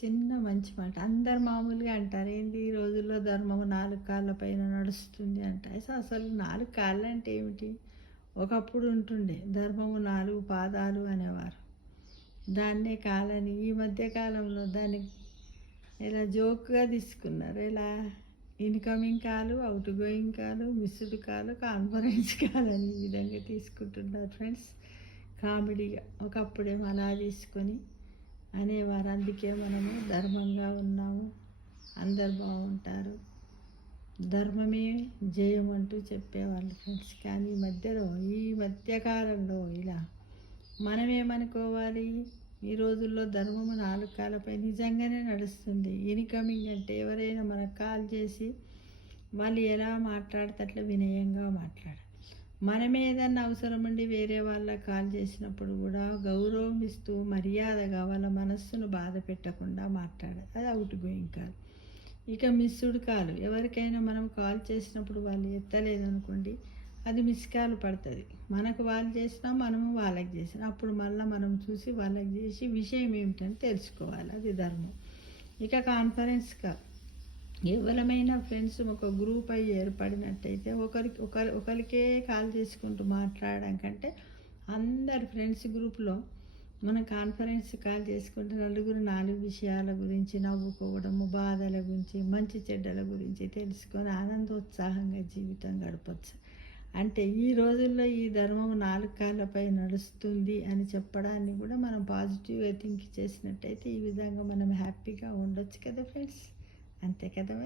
చిన్న మంచి మాట. అందరు మామూలుగా అంటారు, ఏంది ఈ రోజుల్లో ధర్మము 4 కాళ్ళ పైన నడుస్తుంది అంట. అసలు 4 కాళ్ళంటే ఏమిటి? ఒకప్పుడు ఉంటుండే ధర్మము 4 పాదాలు అనేవారు. దాన్నే కాలని ఈ మధ్య కాలంలో దాన్ని ఇలా జోక్‌గా తీసుకున్నారు. ఎలా ఇన్‌కమింగ్ కాలు, ఔట్ గోయింగ్ కాలు, మిస్డ్ కాలు, కాన్ఫరెన్స్ కాల్ అని ఈ విధంగా తీసుకుంటున్నారు ఫ్రెండ్స్. కామెడీగా. ఒకప్పుడేమో అలా తీసుకొని అనేవారు. అందుకే మనము ధర్మంగా ఉన్నాము, అందరు బాగుంటారు, ధర్మమే జయం అంటూ చెప్పేవాళ్ళు ఫ్రెండ్స్. కానీ ఈ మధ్యకాలంలో ఇలా మనమేమనుకోవాలి, ఈ రోజుల్లో ధర్మము 4 కాళ్ళపై నిజంగానే నడుస్తుంది. ఇన్కమింగ్ అంటే ఎవరైనా మనకు కాల్ చేసి వాళ్ళు ఎలా మాట్లాడితే అట్లా వినయంగా మాట్లాడాలి. మనమే ఏదన్నా అవసరం ఉండి వేరే వాళ్ళకి కాల్ చేసినప్పుడు కూడా గౌరవం ఇస్తూ మర్యాదగా వాళ్ళ మనస్సును బాధ పెట్టకుండా మాట్లాడాలి. అది అవుట్ గోయింగ్ కాల్. ఇక మిస్డ్ కాల్, ఎవరికైనా మనం కాల్ చేసినప్పుడు వాళ్ళు ఎత్తలేదనుకోండి, అది మిస్ కాల్ పడుతుంది. మనకు వాళ్ళు చేసినా మనము వాళ్ళకి చేసినా అప్పుడు మళ్ళీ మనం చూసి వాళ్ళకి చేసి విషయం ఏమిటని తెలుసుకోవాలి. అది ధర్మం. ఇక కాన్ఫరెన్స్ కాల్, ఎవరమైనా ఫ్రెండ్స్ ఒక గ్రూప్ అయ్యి ఏర్పడినట్టయితే ఒకరికే కాల్ చేసుకుంటూ మాట్లాడడం కంటే అందరు ఫ్రెండ్స్ గ్రూప్లో మనం కాన్ఫరెన్స్ కాల్ చేసుకుంటే నలుగురు 4 విషయాల గురించి నవ్వుకోవడము, బాధల గురించి, మంచి చెడ్డల గురించి తెలుసుకొని ఆనందోత్సాహంగా జీవితం గడపచ్చు. అంటే ఈ రోజుల్లో ఈ ధర్మం 4 కాళ్ళపై నడుస్తుంది అని చెప్పడాన్ని కూడా మనం పాజిటివ్గా థింక్ చేసినట్టయితే ఈ విధంగా మనం హ్యాపీగా ఉండొచ్చు కదా ఫ్రెండ్స్. అంతే కదా మరి.